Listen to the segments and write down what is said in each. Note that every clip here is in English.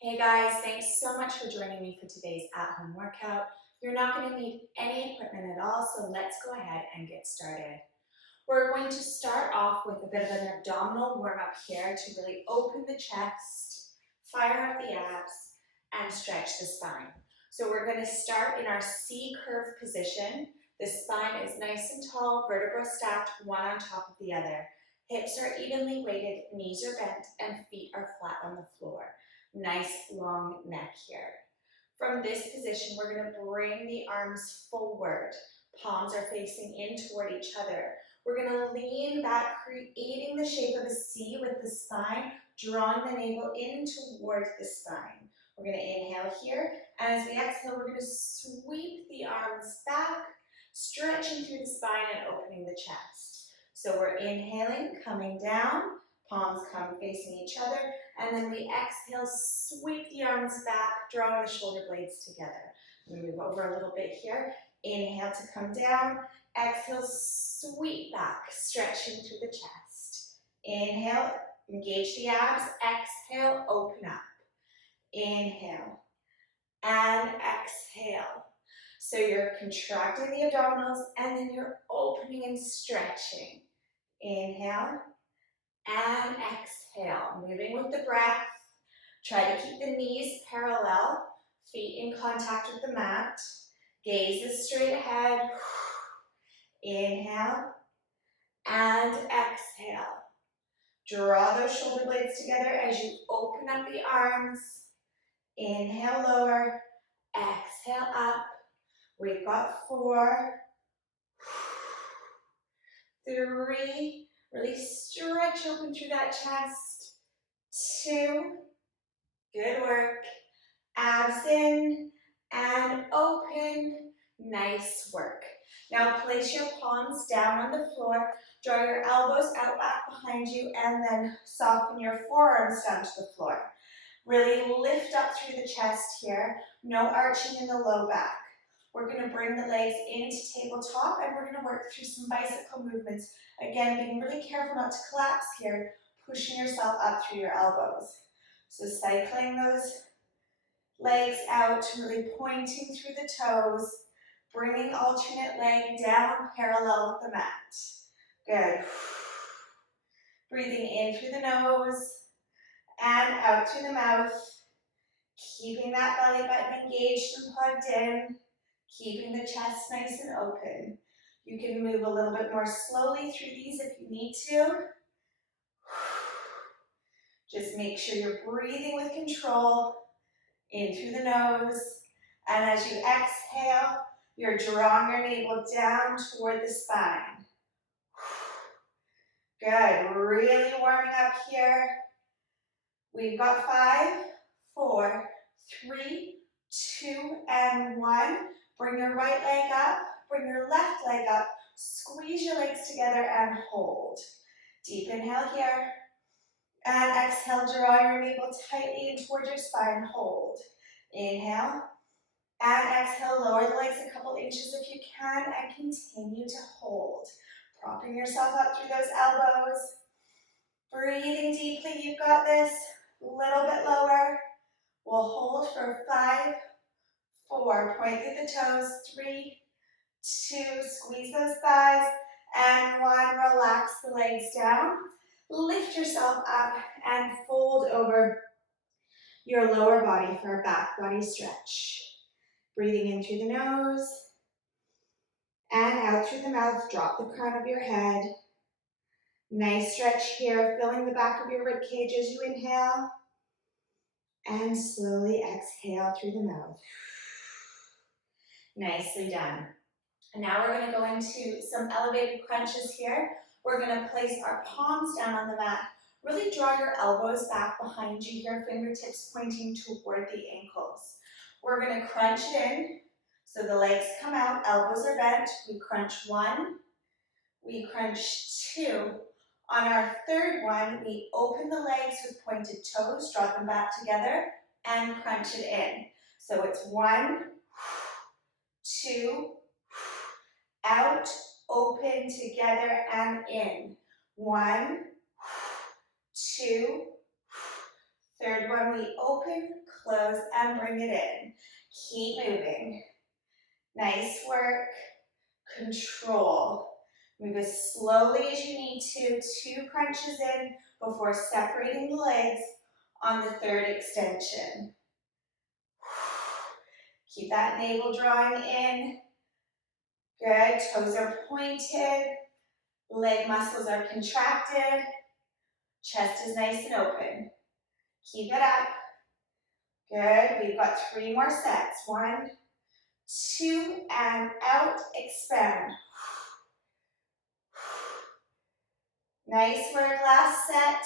Hey guys, thanks so much for joining me for today's at-home workout. You're not going to need any equipment at all, so let's go ahead and get started. We're going to start off with a bit of an abdominal warm-up here to really open the chest, fire up the abs, and stretch the spine. So we're going to start in our C curve position. The spine is nice and tall, vertebrae stacked one on top of the other. Hips are evenly weighted, knees are bent, and feet are flat on the floor. Nice long neck here. From this position, we're going to bring the arms forward. Palms are facing in toward each other. We're going to lean back, creating the shape of a C with the spine, drawing the navel in towards the spine. We're going to inhale here, and as we exhale, we're going to sweep the arms back, stretching through the spine and opening the chest. So we're inhaling, coming down, palms come facing each other, and then we exhale, sweep the arms back, drawing the shoulder blades together. We move over a little bit here. Inhale to come down. Exhale, sweep back, stretching through the chest. Inhale, engage the abs. Exhale, open up. Inhale and exhale. So you're contracting the abdominals and then you're opening and stretching. Inhale and exhale. Moving with the breath. Try to keep the knees parallel, feet in contact with the mat. Gaze is straight ahead. Inhale and exhale. Draw those shoulder blades together as you open up the arms. Inhale, lower. Exhale, up. We've got 4, 3. Really stretch open through that chest. 2. Good work. Abs in and open. Nice work. Now place your palms down on the floor. Draw your elbows out back behind you and then soften your forearms down to the floor. Really lift up through the chest here. No arching in the low back. We're going to bring the legs into tabletop and we're going to work through some bicycle movements. Again, being really careful not to collapse here, pushing yourself up through your elbows. So cycling those legs out, really pointing through the toes, bringing alternate leg down parallel with the mat. Good. Breathing in through the nose and out through the mouth. Keeping that belly button engaged and plugged in. Keeping the chest nice and open. You can move a little bit more slowly through these if you need to. Just make sure you're breathing with control. In through the nose, and as you exhale, you're drawing your navel down toward the spine. Good, really warming up here. We've got 5, 4, 3, 2, and 1. Bring your right leg up, bring your left leg up, squeeze your legs together and hold. Deep inhale here. And exhale, draw your navel tightly in towards your spine, hold. Inhale, and exhale, lower the legs a couple inches if you can, and continue to hold. Propping yourself up through those elbows. Breathing deeply, you've got this. A little bit lower. We'll hold for 5, 4, point through the toes, 3, 2, squeeze those thighs, and 1, relax the legs down. Lift yourself up and fold over your lower body for a back body stretch. Breathing in through the nose and out through the mouth. Drop the crown of your head. Nice stretch here, filling the back of your rib cage as you inhale. And slowly exhale through the mouth. Nicely done. And now we're going to go into some elevated crunches here. We're going to place our palms down on the mat. Really draw your elbows back behind you here, fingertips pointing toward the ankles. We're going to crunch it in. So the legs come out, elbows are bent. We crunch 1, we crunch 2. On our third one, we open the legs with pointed toes, draw them back together, and crunch it in. So it's 1, 2, out, open, together, and in. 1, 2, third one, we open, close, and bring it in. Keep moving. Nice work. Control. Move as slowly as you need to, 2 crunches in before separating the legs on the third extension. Keep that navel drawing in. Good, toes are pointed, leg muscles are contracted, chest is nice and open. Keep it up. Good, we've got 3 more sets. 1, 2, and out, expand. Nice work, last set.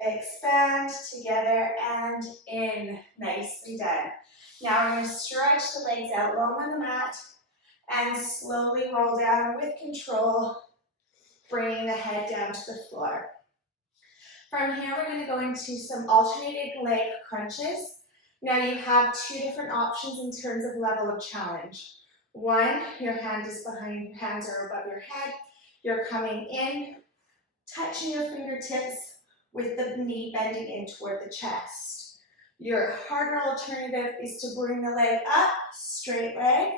Expand, together, and in. Nicely done. Now we're going to stretch the legs out long on the mat and slowly roll down with control, bringing the head down to the floor. From here, we're going to go into some alternating leg crunches. Now you have 2 different options in terms of level of challenge. 1, your hands are above your head. You're coming in, touching your fingertips with the knee bending in toward the chest. Your harder alternative is to bring the leg up, straight leg,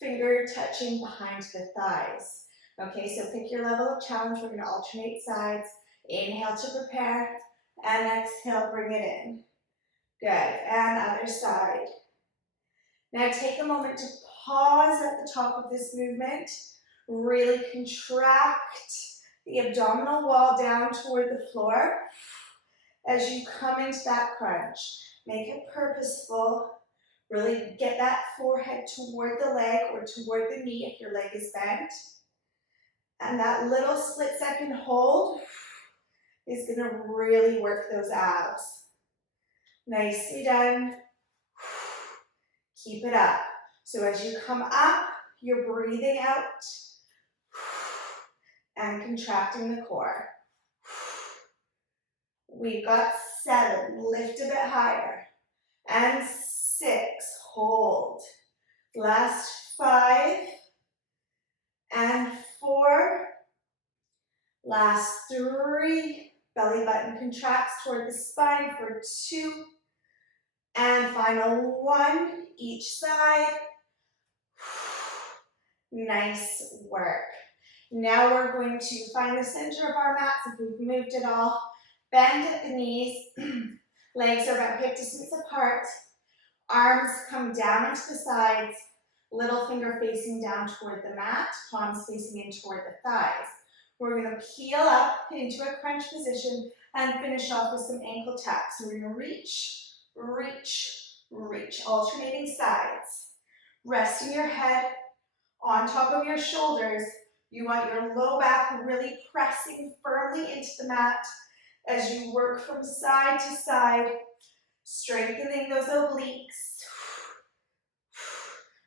finger touching behind the thighs. Okay, so pick your level of challenge. We're going to alternate sides. Inhale to prepare, and exhale, bring it in. Good, and other side. Now take a moment to pause at the top of this movement. Really contract the abdominal wall down toward the floor as you come into that crunch. Make it purposeful. Really get that forehead toward the leg or toward the knee if your leg is bent. And that little split second hold is going to really work those abs. Nicely done. Keep it up. So as you come up, you're breathing out and contracting the core. We've got 7, lift a bit higher. And 6, hold. Last 5. And 4. Last 3. Belly button contracts toward the spine for 2. And final 1, each side. Nice work. Now we're going to find the center of our mats if we've moved it all. Bend at the knees. Legs are about hip distance apart. Arms come down into the sides. Little finger facing down toward the mat. Palms facing in toward the thighs. We're going to peel up into a crunch position and finish off with some ankle taps. So we're going to reach, reach, reach. Alternating sides. Resting your head on top of your shoulders. You want your low back really pressing firmly into the mat as you work from side to side, strengthening those obliques,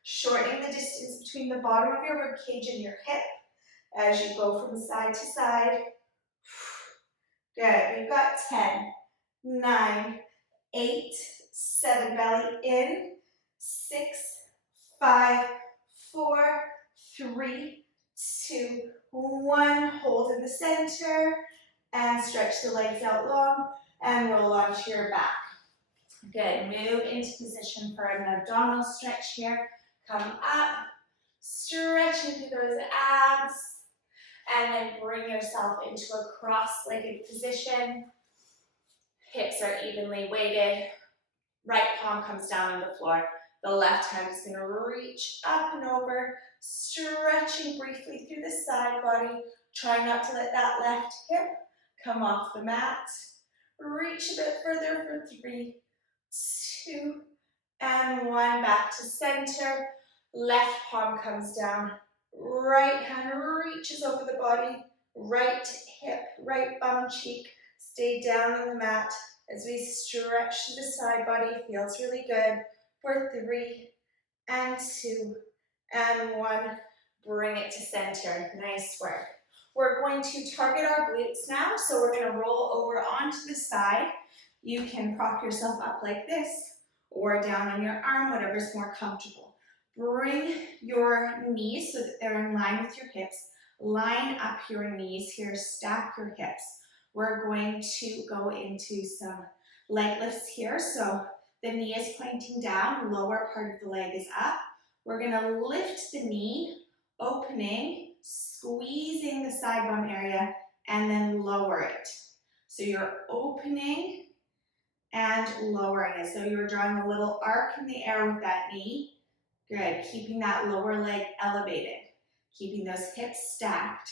shortening the distance between the bottom of your rib cage and your hip as you go from side to side. Good, we've got 10, 9, 8, 7, belly in, 6, 5, 4, 3, 2, 1. Hold in the center and stretch the legs out long and roll onto your back. Good, move into position for an abdominal stretch here. Come up, stretching through those abs, and then bring yourself into a cross-legged position. Hips are evenly weighted. Right palm comes down on the floor. The left hand is going to reach up and over, stretching briefly through the side body. Try not to let that left hip come off the mat. Reach a bit further for 3, 2, and 1. Back to center. Left palm comes down. Right hand reaches over the body. Right hip, right bum cheek. Stay down on the mat as we stretch to the side body. Feels really good. For 3, and 2, and 1. Bring it to center. Nice work. We're going to target our glutes now, so we're going to roll over onto the side. You can prop yourself up like this, or down on your arm, whatever's more comfortable. Bring your knees so that they're in line with your hips. Line up your knees here, stack your hips. We're going to go into some leg lifts here. So the knee is pointing down, lower part of the leg is up. We're gonna lift the knee, opening, squeezing the side bum area, and then lower it. So you're opening and lowering as though you're drawing a little arc in the air with that knee. Good, keeping that lower leg elevated, keeping those hips stacked.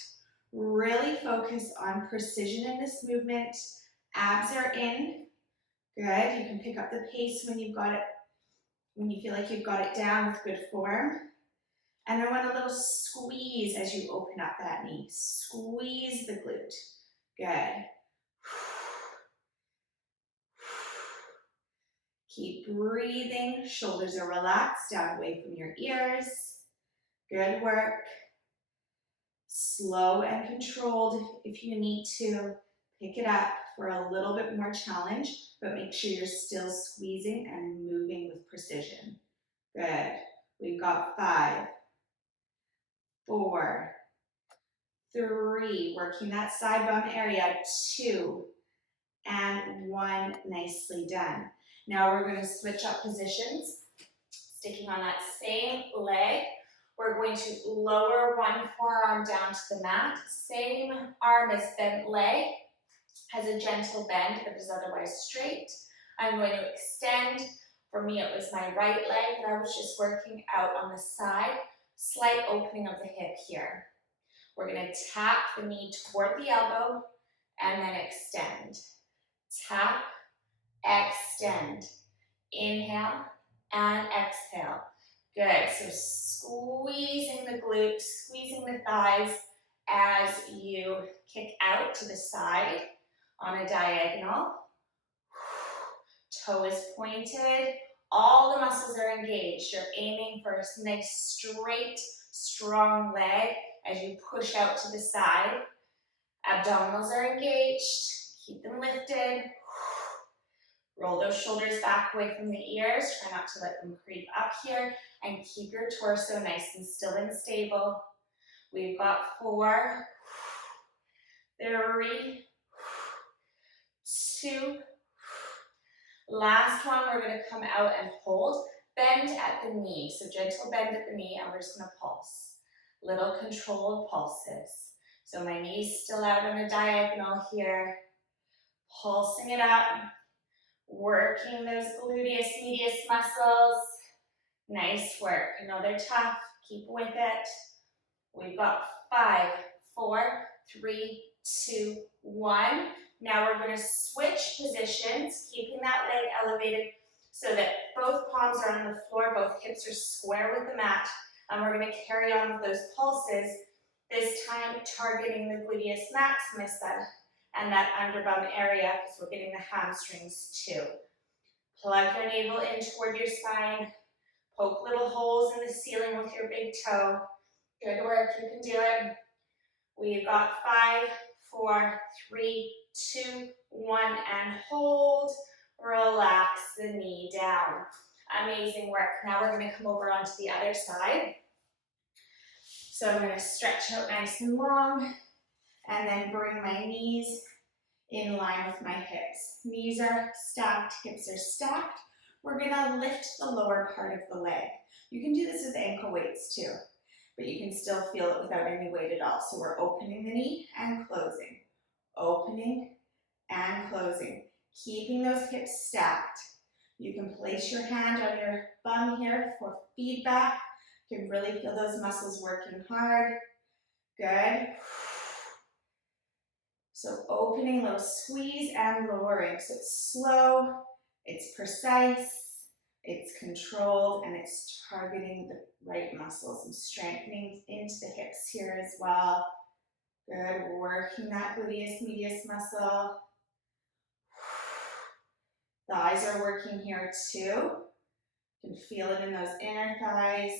Really focus on precision in this movement. Abs are in. Good, you can pick up the pace when you've got it, when you feel like you've got it down with good form. And I want a little squeeze as you open up that knee. Squeeze the glute. Good. Keep breathing. Shoulders are relaxed, down away from your ears. Good work. Slow and controlled. If you need to, pick it up for a little bit more challenge, but make sure you're still squeezing and moving with precision. Good. We've got 5, 4, 3, working that side bum area, 2, and 1, nicely done. Now we're going to switch up positions, sticking on that same leg. We're going to lower one forearm down to the mat. Same arm as bent leg, has a gentle bend but is otherwise straight. I'm going to extend. For me, it was my right leg that I was just working out on the side. Slight opening of the hip here. We're going to tap the knee toward the elbow and then extend. Tap, extend. Inhale and exhale. Good. So squeezing the glutes, squeezing the thighs as you kick out to the side on a diagonal. Toe is pointed. All the muscles are engaged. You're aiming for a nice, straight, strong leg as you push out to the side. Abdominals are engaged. Keep them lifted. Roll those shoulders back away from the ears. Try not to let them creep up here. And keep your torso nice and still and stable. We've got 4, 3, 2. Last one, we're going to come out and hold. Bend at the knee. So gentle bend at the knee, and we're just going to pulse. Little controlled pulses. So my knee's still out on a diagonal here. Pulsing it up. Working those gluteus medius muscles. Nice work. I know they're tough. Keep with it. We've got 5, 4, 3, 2, 1. Now we're going to switch positions, keeping that leg elevated so that both palms are on the floor, both hips are square with the mat. And we're going to carry on with those pulses, this time targeting the gluteus maximus and that underbum area because we're getting the hamstrings too. Plug your navel in toward your spine. Poke little holes in the ceiling with your big toe. Good work, you can do it. We've got 5, 4, 3, 2, 1, and hold. Relax the knee down. Amazing work. Now we're going to come over onto the other side. So I'm going to stretch out nice and long and then bring my knees in line with my hips. Knees are stacked, hips are stacked. We're going to lift the lower part of the leg. You can do this with ankle weights too, but you can still feel it without any weight at all. So we're opening the knee and closing. Opening and closing. Keeping those hips stacked. You can place your hand on your bum here for feedback. You can really feel those muscles working hard. Good. So opening, little squeeze and lowering. So it's slow, it's precise, it's controlled, and it's targeting the right muscles. I'm strengthening into the hips here as well. Good, working that gluteus medius muscle. Thighs are working here too. You can feel it in those inner thighs.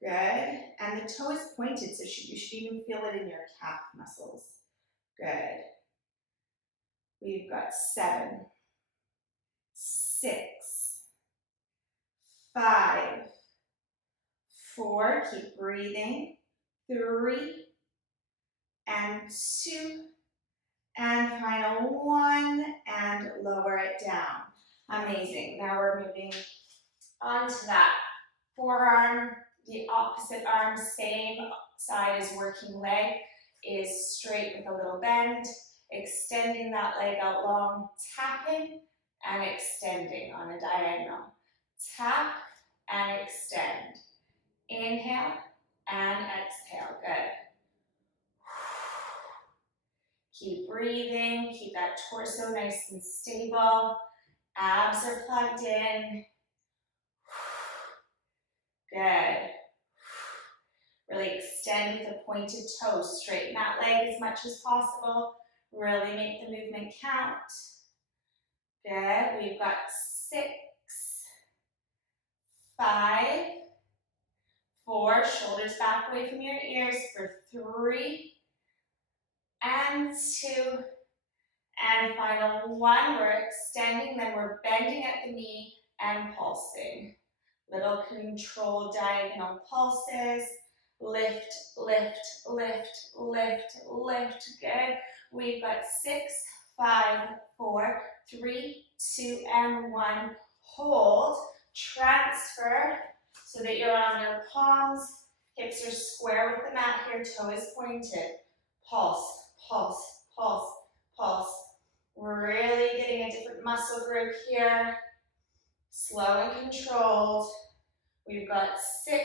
Good, and the toe is pointed, so you should even feel it in your calf muscles. Good. We've got 7, 6, 5, 4, keep breathing, 3, and 2, And final one, and lower it down. Amazing. Now we're moving onto that forearm, the opposite arm, same side as working leg, is straight with a little bend, extending that leg out long, tapping and extending on a diagonal. Tap and extend. Inhale and exhale. Good. Keep breathing, keep that torso nice and stable. Abs are plugged in. Good. Really extend with the pointed toes. Straighten that leg as much as possible. Really make the movement count. Good. We've got 6, 5, 4. Shoulders back away from your ears for 3 and 2. And final 1. We're extending, then we're bending at the knee and pulsing. Little controlled diagonal pulses. Lift, lift, lift, lift, lift. Good. We've got 6, 5, 4, 3, 2, and 1. Hold. Transfer so that you're on your palms. Hips are square with the mat here. Toe is pointed. Pulse, pulse, pulse, pulse. Really getting a different muscle group here. Slow and controlled. We've got 6,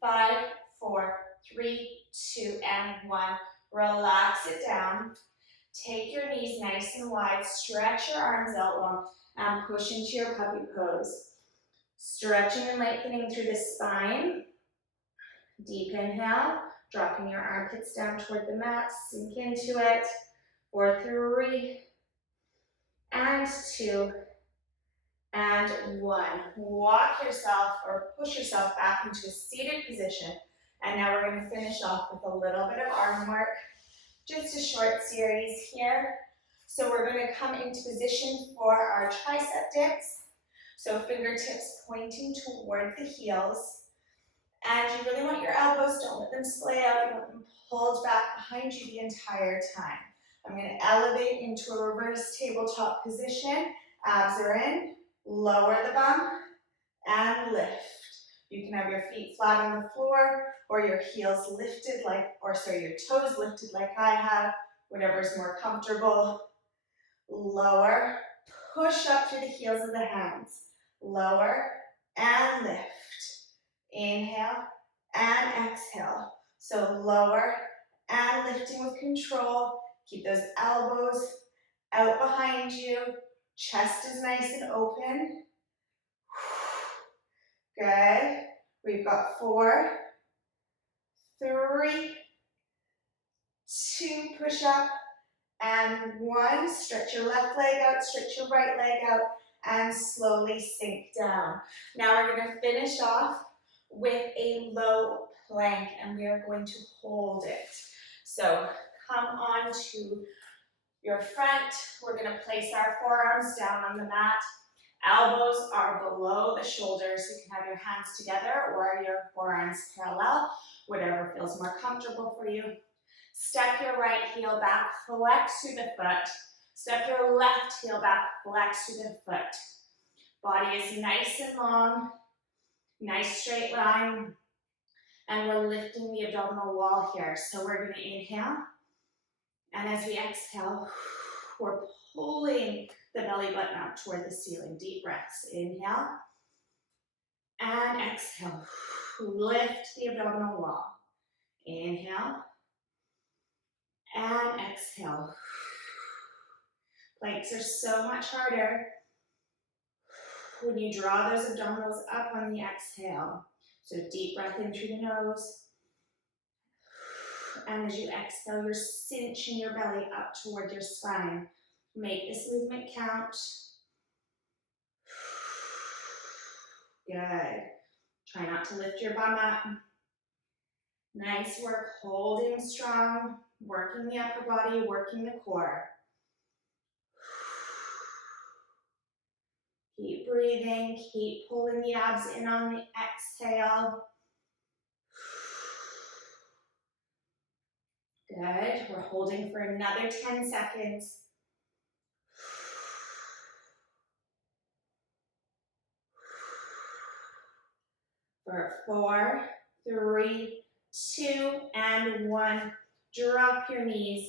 5, 4, 3, 2, and 1. Relax it down. Take your knees nice and wide. Stretch your arms out long and push into your puppy pose. Stretching and lengthening through the spine. Deep inhale, dropping your armpits down toward the mat. Sink into it. For 3 and 2 and 1. Walk yourself or push yourself back into a seated position. And now we're going to finish off with a little bit of arm work. Just a short series here. So we're going to come into position for our tricep dips. So fingertips pointing toward the heels. And you really want your elbows, don't let them splay out. You want them pulled back behind you the entire time. I'm going to elevate into a reverse tabletop position. Abs are in. Lower the bum and lift. You can have your feet flat on the floor or your heels lifted your toes lifted like I have, whatever's more comfortable. Lower, push up through the heels of the hands. Lower and lift. Inhale and exhale. So lower and lifting with control. Keep those elbows out behind you. Chest is nice and open. Good. We've got 4, 3, 2, push up, and 1. Stretch your left leg out, stretch your right leg out, and slowly sink down. Now we're going to finish off with a low plank, and we are going to hold it. So come on to your front. We're going to place our forearms down on the mat. Elbows are below the shoulders. You can have your hands together or your forearms parallel, whatever feels more comfortable for you. Step your right heel back, flex through the foot. Step your left heel back, flex through the foot. Body is nice and long, nice straight line. And we're lifting the abdominal wall here. So we're going to inhale. And as we exhale, we're pulling the belly button up toward the ceiling. Deep breaths. Inhale and exhale. Lift the abdominal wall. Inhale and exhale. Planks are so much harder when you draw those abdominals up on the exhale. So deep breath in through the nose. And as you exhale, you're cinching your belly up toward your spine. Make this movement count. Good. Try not to lift your bum up. Nice work, holding strong, working the upper body, working the core. Keep breathing, keep pulling the abs in on the exhale. Good. We're holding for another 10 seconds. For 4, 3, 2, and 1. Drop your knees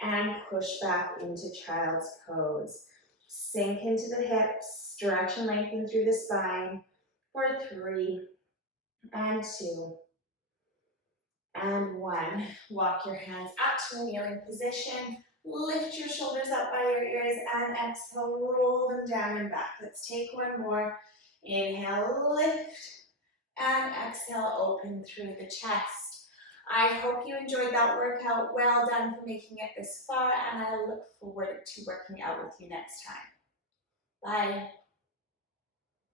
and push back into child's pose. Sink into the hips, stretch and lengthen through the spine. For 3, and 2, and 1. Walk your hands up to a kneeling position. Lift your shoulders up by your ears and exhale, roll them down and back. Let's take one more. Inhale, lift, and exhale, open through the chest. I hope you enjoyed that workout. Well done for making it this far, and I look forward to working out with you next time. Bye.